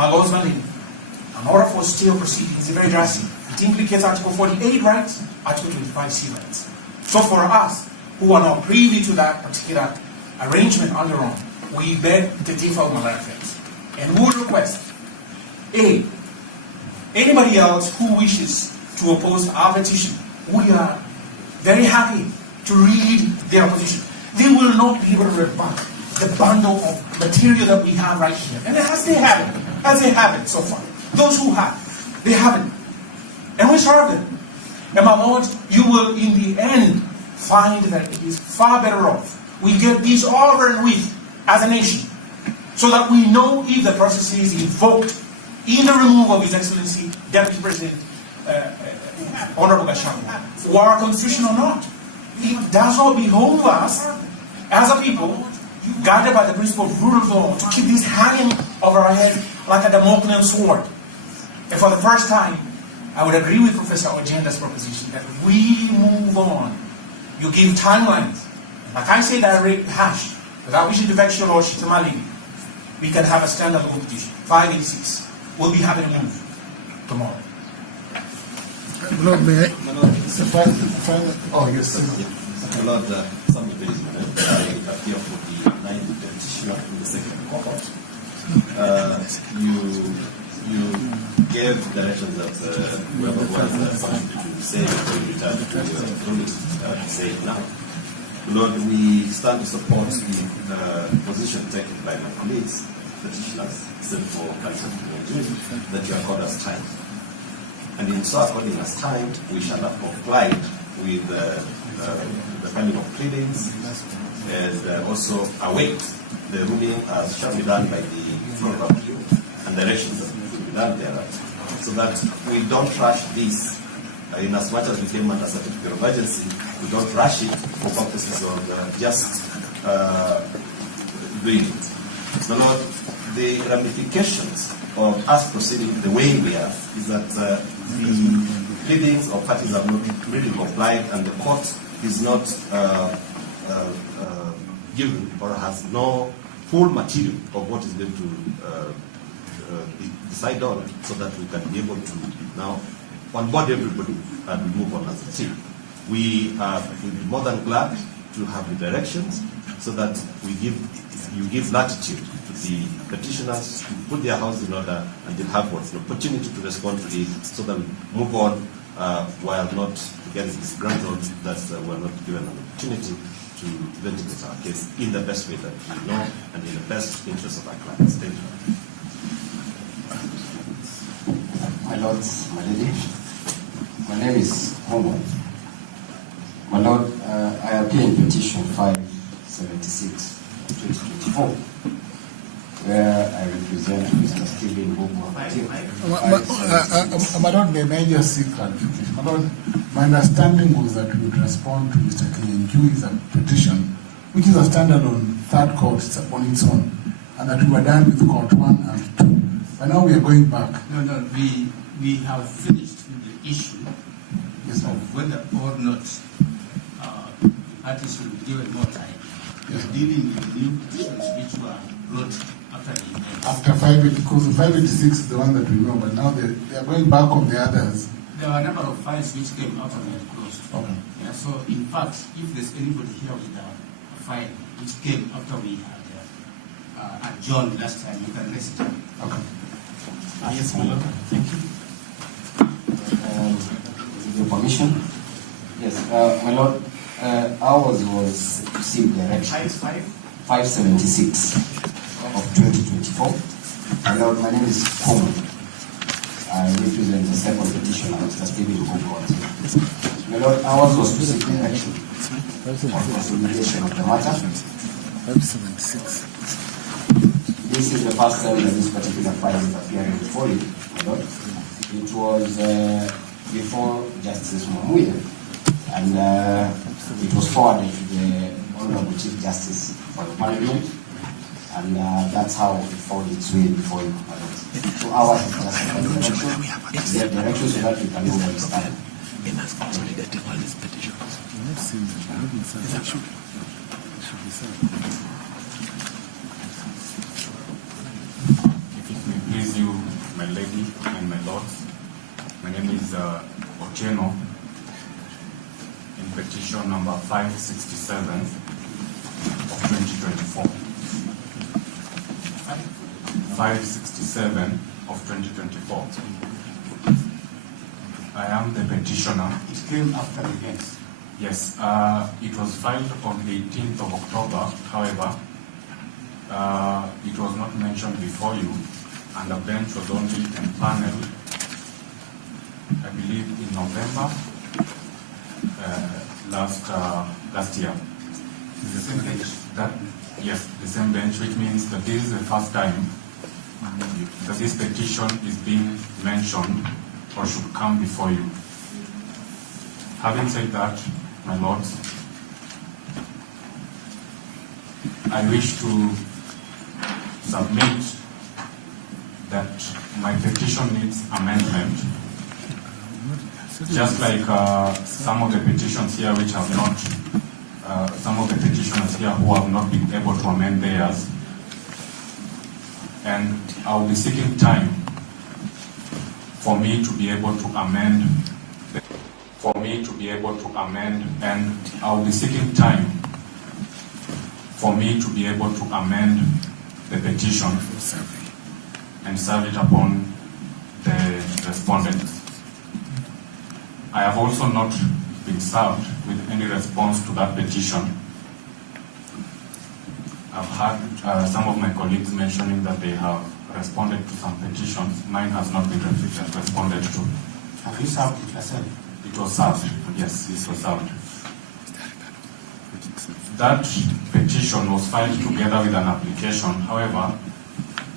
my Lord's mandate, an order for stay of proceedings is very drastic. It implicates Article 48 rights, Article 25C rights. So for us, who are not privy to that particular arrangement under on, we beg to differ on our affairs. And we would request, A, anybody else who wishes to oppose our petition, we are very happy to read their opposition. They will not be able to rebut the bundle of material that we have right here. And as they have it so far. Those who have, they have it. And we serve them. And my Lord, you will in the end find that it is far better off we get these over and with as a nation, so that we know if the process is invoked in the removal of His Excellency Deputy President Honorable Gachagua, or our constitution or not. It does not behoove us as a people, guided by the principle of rule of law, to keep this hanging over our head like a Damoclean sword. And for the first time, I would agree with Professor Ojenda's proposition that we move on. You give timelines. I can't say that hash, without wishing to vex your lordship to my lady. We can have a standalone petition, 586. We'll be happy to move tomorrow. Lord, may I? Oh, yes, sir. Lord, some engagement. I appear for the 9th petitioner in the second cohort. You gave directions that whoever was something to say will return to your ruling, say now. Lord, we stand to support the position taken by my colleagues, petitioners, except for Council that you accord us time. And in so according us time, we shall have complied with the pending of pleadings and also await the ruling as shall be done by the floor of appeal and directions that will be done there, so that we don't rush this. In as much as we came under certificate of urgency, we don't rush it for purposes of just doing it. So, Lord, the ramifications of us proceeding the way we are is that the pleadings of parties have not really complied, and the court is not given or has no full material of what is going to decide on, so that we can be able to now onboard everybody and move on as a team. We are more than glad to have the directions, so that you give latitude to the petitioners to put their house in order, and they'll have an opportunity to respond to it, so that we move on while not getting disgruntled that we're not given an opportunity to ventilate our case in the best way that we know and in the best interest of our clients. Thank you. My lords, my lady, my name is Koome. My lord, I appear in petition 576 2024, where I represent Mr. Stephen Bobo. My lord, may I just seek clarification? My lord, my understanding was that we would respond to Mr. Kenyanjui's petition, which is a standalone third court on its own, and that we were done with court 1 and 2. But now we are going back. No, we have finished with the issue of whether or not parties will be given more time. We are dealing with new petitions which were brought after the event. After 5, because 586 is the one that we know, but now they are going back on the others. There were a number of files which came after we had closed. Okay. Yeah, so in fact, if there's anybody here with a file which came after we had adjourned last time, you can raise it. Okay. Yes, my lord. Thank you. With your permission? Yes, my lord, ours was received direction 576 of 2024. My lord, my name is Koome. I represent the second petitioner, Mr. Stephen Bobo. My lord, ours was received direction of consolidation of the matter. 576. This is the first time that this particular file is appearing before you, my lord. It was before Justice Mamuye, and it was forwarded to the Honorable Chief Justice for the Parliament, and that's how it found its way before you, my lord. So ours is just a direction. We have direction so that we can know where we stand. In us consolidating all these petitions. That should be said. If it may please you, lady and my lords. My name is Otieno, in petition number 567 of 2024. 567 of 2024. I am the petitioner. It came after the events. Yes, it was filed on 18th of October. However, it was not mentioned before you, and the bench was only empaneled, I believe, in November last year. The same bench. Yes, the same bench, which means that this is the first time that this petition is being mentioned or should come before you. Having said that, my lords, I wish to submit that my petition needs amendment, just like some of the petitions here which have not, some of the petitioners here who have not been able to amend theirs. And I'll be seeking time for me to be able to amend, and I'll be seeking time for me to be able to amend the petition and serve it upon the respondents. I have also not been served with any response to that petition. I've had some of my colleagues mentioning that they have responded to some petitions. Mine has not been responded to. Have you served it yourself? It was served, yes, it was served. That petition was filed together with an application. However,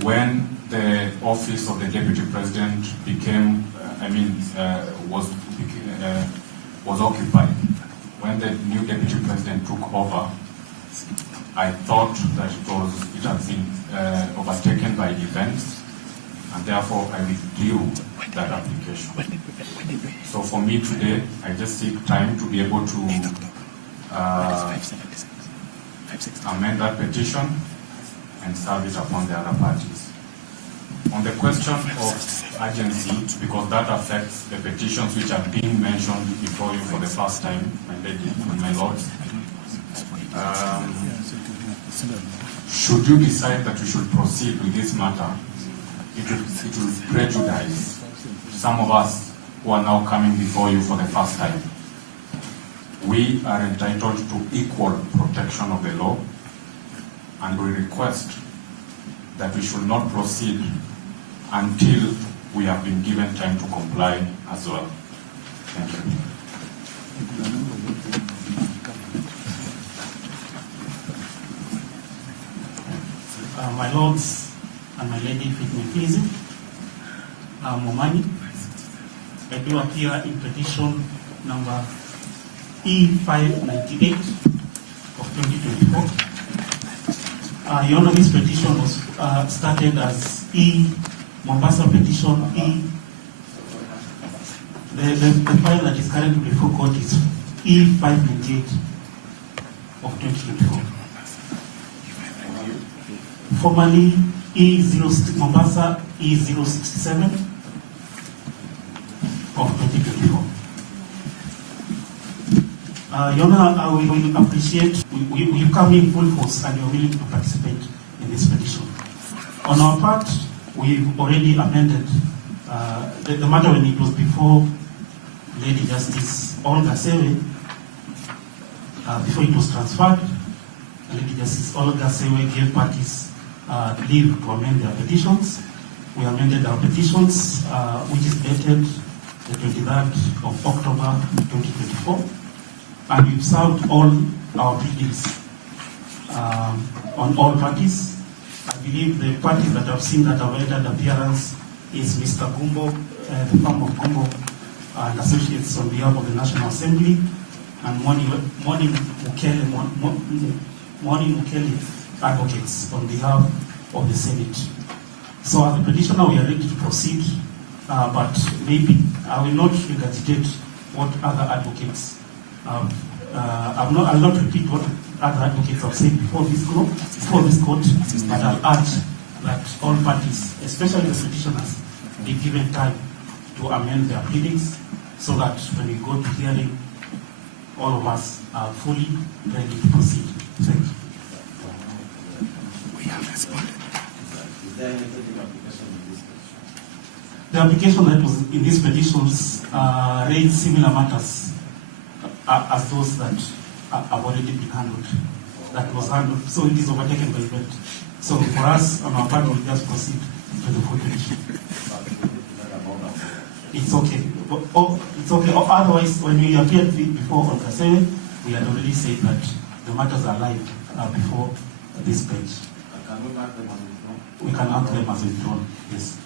when the office of the Deputy President became, was occupied, when the new Deputy President took over, I thought that it had been overtaken by events, and therefore I withdrew that application. So for me today, I just seek time to be able to amend that petition and serve it upon the other parties. On the question of urgency, because that affects the petitions which are being mentioned before you for the first time, my lady and my lords, should you decide that we should proceed with this matter, it will prejudice some of us who are now coming before you for the first time. We are entitled to equal protection of the law, and we request that we should not proceed until we have been given time to comply as well. Thank you. My lords and my lady, if it may please, Momani, I do appear in petition number E598 of 2024. Your Honor, this petition was started as Mombasa petition E. The file that is currently before court is E598 of 2024. Formerly Mombasa E067 of 2024. Your Honor, I will appreciate you come in full force and you're willing to participate in this petition. On our part, we've already amended the matter when it was before Lady Justice Olga Sewe, before it was transferred. Lady Justice Olga Sewe gave parties leave to amend their petitions. We amended our petitions, which is dated the 23rd of October 2024, and we've served all our pleadings on all parties. I believe the parties that have seen that have entered appearance is Mr. Gumbo, the firm of Gumbo and Associates on behalf of the National Assembly, and Morning Mukele Advocates on behalf of the Senate. So as a petitioner, we are ready to proceed, but maybe I will not regurgitate what other advocates I'll not repeat what other advocates have said before this court, but I'll add that all parties, especially the petitioners, be given time to amend their pleadings so that when we go to hearing, all of us are fully ready to proceed. Thank you. We have responded. Is there any application in this petition? The application that was in these petitions raised similar matters as those that have already been handled. That was handled, so it is overtaken by event. So for us, on our part, we'll just proceed to the full petition. It's okay. It's okay. Otherwise, when we appeared before on the 7th, we had already said that the matters are live before this page. Can we mark them as withdrawn? We can mark them as withdrawn, yes.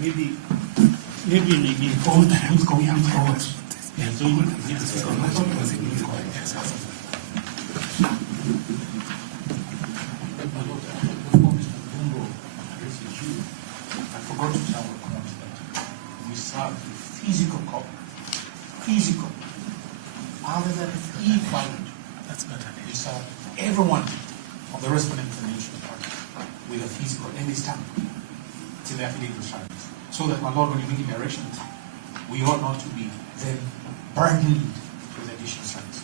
Maybe you may be informed which court. Yeah, so you is it the second matter or is it the court? I forgot to tell the court that we serve a physical copy. Physical. Other than e-filing, we serve everyone of the respondent examination department with a physical and a stamp. It's in the affidavit of charges. So that, my Lord, when you're making directions, we ought not to be then burdened with additional charges.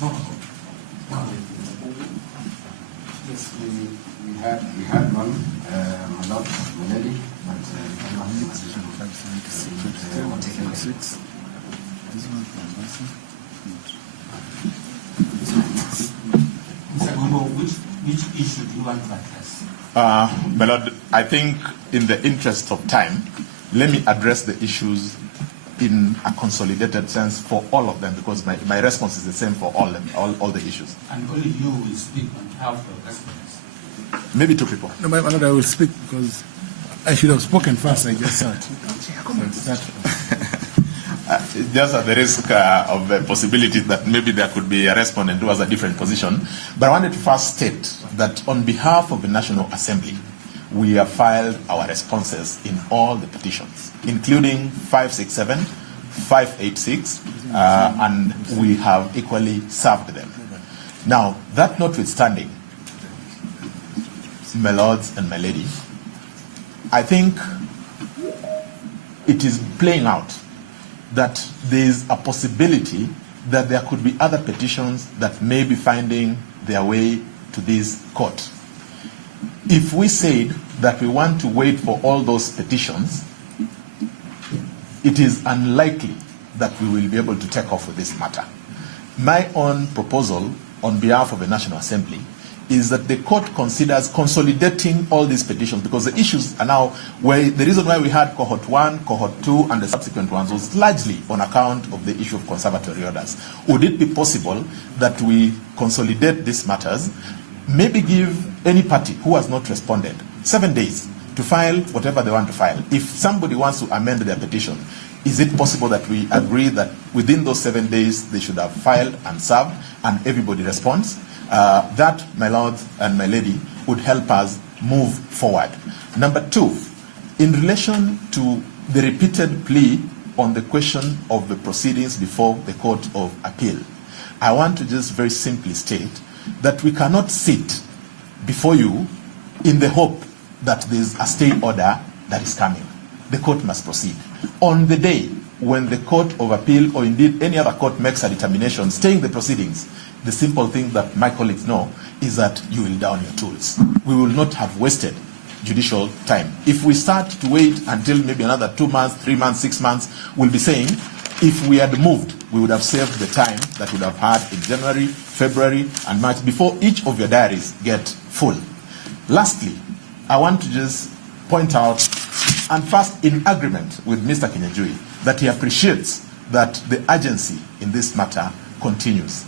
No. Yes, we had one, my Lord, Melody, but Which issue do you want to address? My Lord, I think in the interest of time, let me address the issues in a consolidated sense for all of them, because my response is the same for all the issues. And only you will speak on behalf of the residents. Maybe two people. No, my Lord, I will speak because I should have spoken first. I just saw it. Just at the risk of the possibility that maybe there could be a respondent who has a different position. But I wanted to first state that on behalf of the National Assembly, we have filed our responses in all the petitions, including 567, 586, and we have equally served them. Now, that notwithstanding, my lords and my lady, I think it is playing out that there is a possibility that there could be other petitions that may be finding their way to this court. If we said that we want to wait for all those petitions, it is unlikely that we will be able to take off with this matter. My own proposal on behalf of the National Assembly is that the court considers consolidating all these petitions, because the issues are now, where the reason why we had cohort 1, cohort 2, and the subsequent ones was largely on account of the issue of conservatory orders. Would it be possible that we consolidate these matters, maybe give any party who has not responded 7 days to file whatever they want to file? If somebody wants to amend their petition, is it possible that we agree that within those 7 days they should have filed and served and everybody responds? That, my lord and my lady, would help us move forward. Number two, in relation to the repeated plea on the question of the proceedings before the Court of Appeal, I want to just very simply state that we cannot sit before you in the hope that there is a stay order that is coming. The court must proceed. On the day when the Court of Appeal, or indeed any other court, makes a determination staying the proceedings, the simple thing that my colleagues know is that you will down your tools. We will not have wasted judicial time. If we start to wait until maybe another 2 months, 3 months, 6 months, we'll be saying, if we had moved, we would have saved the time that we would have had in January, February, and March before each of your diaries get full. Lastly, I want to just point out, and first in agreement with Mr. Kinyajui, that he appreciates that the urgency in this matter continues.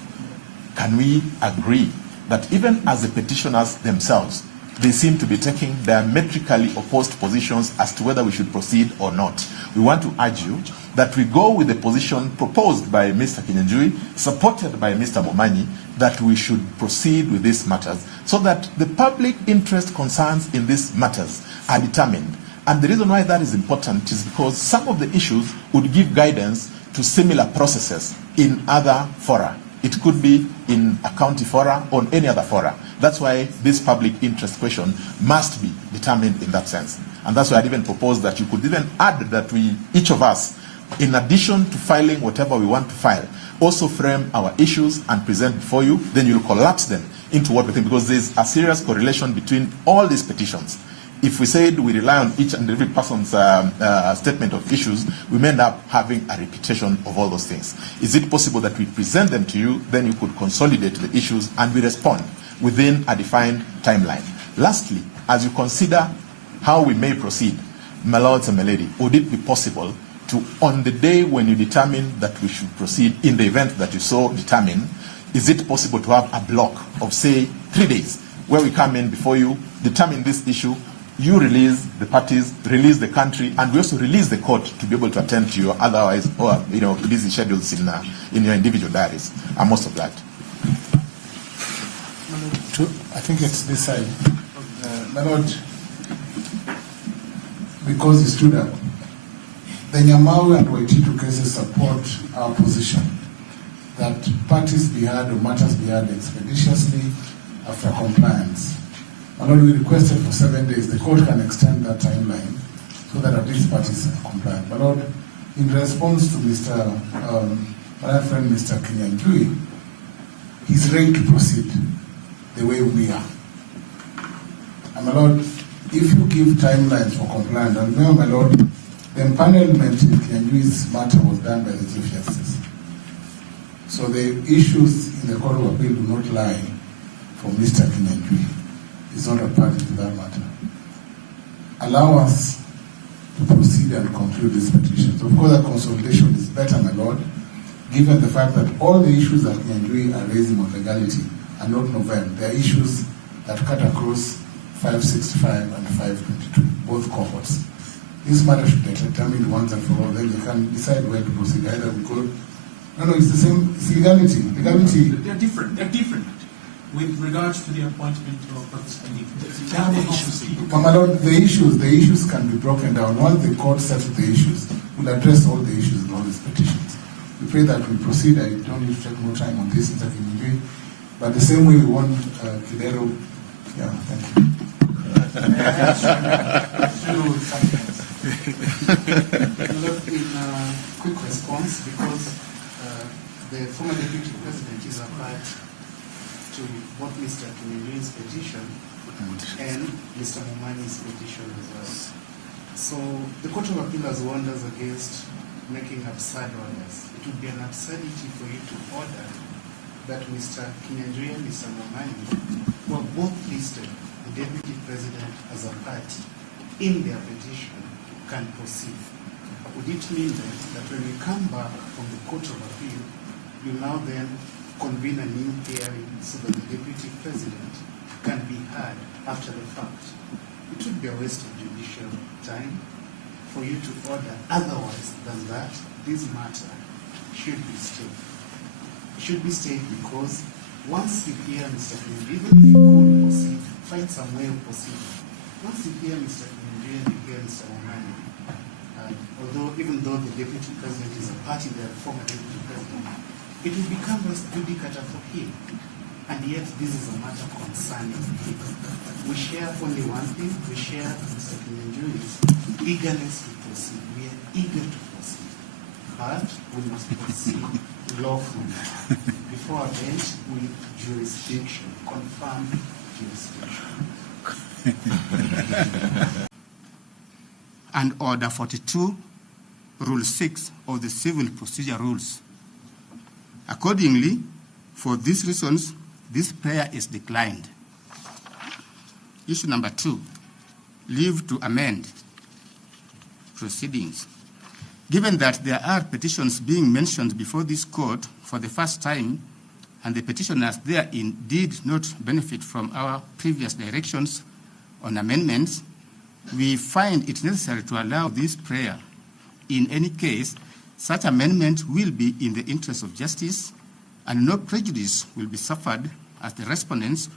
Can we agree that even as the petitioners themselves, they seem to be taking diametrically opposed positions as to whether we should proceed or not? We want to urge you that we go with the position proposed by Mr. Kinyajui, supported by Mr. Momanyi, that we should proceed with these matters so that the public interest concerns in these matters are determined And the reason why that is important is because some of the issues would give guidance to similar processes in other fora. It could be in a county fora or any other fora. That's why this public interest question must be determined in that sense. And that's why I even proposed that you could even add that we, each of us, in addition to filing whatever we want to file, also frame our issues and present before you, then you'll collapse them into what we think, because there's a serious correlation between all these petitions. If we said we rely on each and every person's statement of issues, we may end up having a repetition of all those things. Is it possible that we present them to you, then you could consolidate the issues and we respond within a defined timeline? Lastly, as you consider how we may proceed, my lords and my lady, would it be possible to, on the day when you determine that we should proceed, in the event that you so determine, is it possible to have a block of, say, 3 days, where we come in before you, determine this issue, you release the parties, release the country, and we also release the court to be able to attend to your otherwise, or busy schedules in your individual diaries, and most of that. I think it's this side. My Lord, because you stood up, the Nyamau and Waititu cases support our position that parties be heard or matters be heard expeditiously after compliance. My Lord, we requested for 7 days. The court can extend that timeline so that at least parties are compliant. My Lord, in response to my friend Mr. Kinyanjui, he's ready to proceed the way we are. And my Lord, if you give timelines for compliance, and remember, my Lord, the empanelment in Kinyanjui's matter was done by the Chief Justice. So the issues in the Court of Appeal do not lie for Mr. Kinyanjui. He's not a party to that matter. Allow us to proceed and conclude these petitions. Of course, a consolidation is better, my Lord, given the fact that all the issues that Kinyanjui are raising on legality are not novel. They are issues that cut across 565 and 522, both cohorts. This matter should be determined once and for all, then they can decide where to proceed. Either we go. No, it's the same. It's legality. Legality. They're different. They're different with regards to the appointment of participating. My Lord, the issues can be broken down. Once the court settles the issues, we'll address all the issues in all these petitions. We pray that we proceed. I don't need to take more time on this, but the same way we want Kidero. Yeah, thank you. In a quick response, because the former deputy president is apart to both Mr. Kinyanjui's petition and Mr. Mumani's petition as well. So the Court of Appeal has warned us against making absurd orders. It would be an absurdity for you to order that Mr. Kinyanjui and Mr. Mumani, who are both listed, the deputy president as a party, in their petition, can proceed. Would it mean then that when we come back from the Court of Appeal, you now then convene a new hearing so that the deputy president can be heard after the fact? It would be a waste of judicial time for you to order otherwise than that this matter should be stayed. It should be stayed because once you hear Mr. Kinyanjui, even if you could proceed, find some way of proceeding. Once you hear Mr. Kinyanjui and you hear Mr. Omani, even though the deputy president is a party, the former deputy president, it will become res judicata for him. And yet this is a matter concerning him. We share only one thing. We share Mr. Kinyanjui's eagerness to proceed. We are eager to proceed. But we must proceed lawfully before a bench with jurisdiction, confirmed jurisdiction. And Order 42, Rule 6 of the Civil Procedure Rules. Accordingly, for these reasons, this prayer is declined. Issue number 2, leave to amend proceedings. Given that there are petitions being mentioned before this court for the first time, and the petitioners therein did not benefit from our previous directions on amendments, we find it necessary to allow this prayer. In any case, such amendment will be in the interest of justice, and no prejudice will be suffered as the respondents,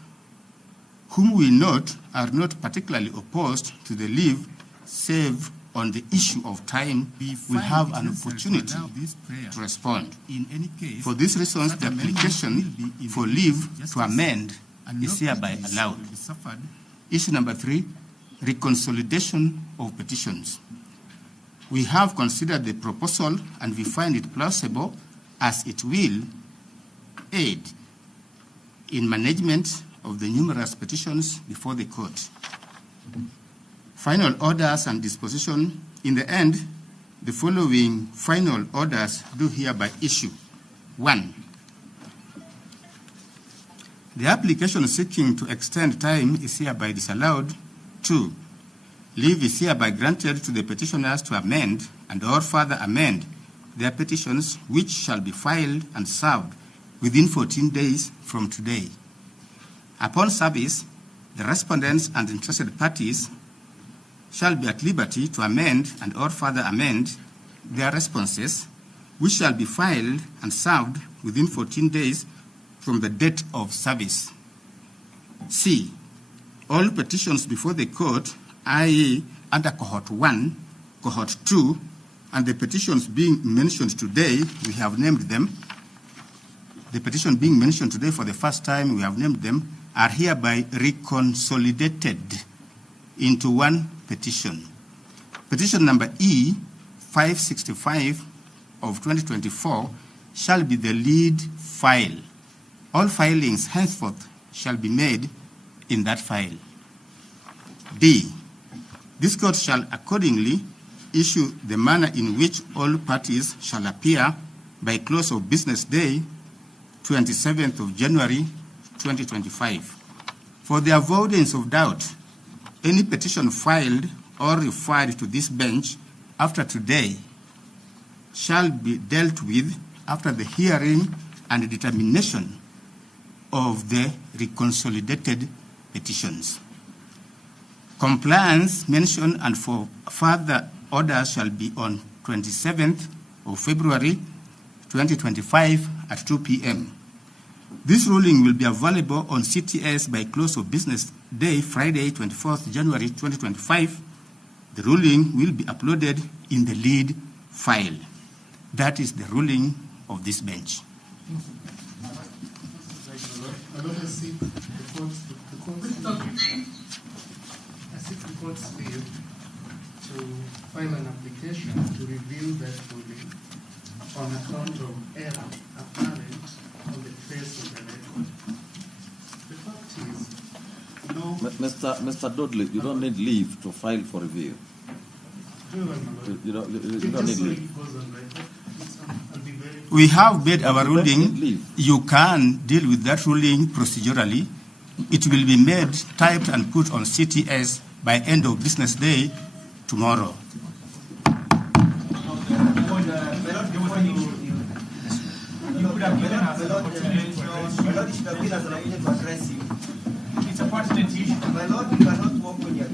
whom we note are not particularly opposed to the leave, save on the issue of time, will have an opportunity to respond. For these reasons, the application for leave to amend is hereby allowed. Issue number 3, reconsolidation of petitions. We have considered the proposal and we find it plausible as it will aid in management of the numerous petitions before the court. Final orders and disposition. In the end, the following final orders do hereby issue. 1. The application seeking to extend time is hereby disallowed. 2. Leave is hereby granted to the petitioners to amend and or further amend their petitions, which shall be filed and served within 14 days from today. Upon service, the respondents and interested parties shall be at liberty to amend and or further amend their responses, which shall be filed and served within 14 days from the date of service. C. All petitions before the court, i.e. under cohort 1, cohort 2, and the petitions being mentioned today, we have named them. The petition being mentioned today for the first time, we have named them, are hereby reconsolidated into one petition. Petition number E, 565 of 2024, shall be the lead file. All filings henceforth shall be made in that file. D, this court shall accordingly issue the manner in which all parties shall appear by close of business day, 27th of January, 2025. For the avoidance of doubt, any petition filed or referred to this bench after today shall be dealt with after the hearing and determination of the reconsolidated petitions. Compliance mentioned and for further orders shall be on 27th of February 2025 at 2 p.m. This ruling will be available on CTS by close of business day, Friday, 24th January 2025. The ruling will be uploaded in the lead file. That is the ruling of this bench. I seek the court's leave to file an application to review that ruling on account of error apparent on the face of the record. The fact is, no. Mr. Dudley, you don't need leave to file for review. You don't need leave. We have made our ruling. You can deal with that ruling procedurally. It will be made, typed, and put on CTS by end of business day tomorrow. It's a pertinent issue. My Lord, you cannot walk on your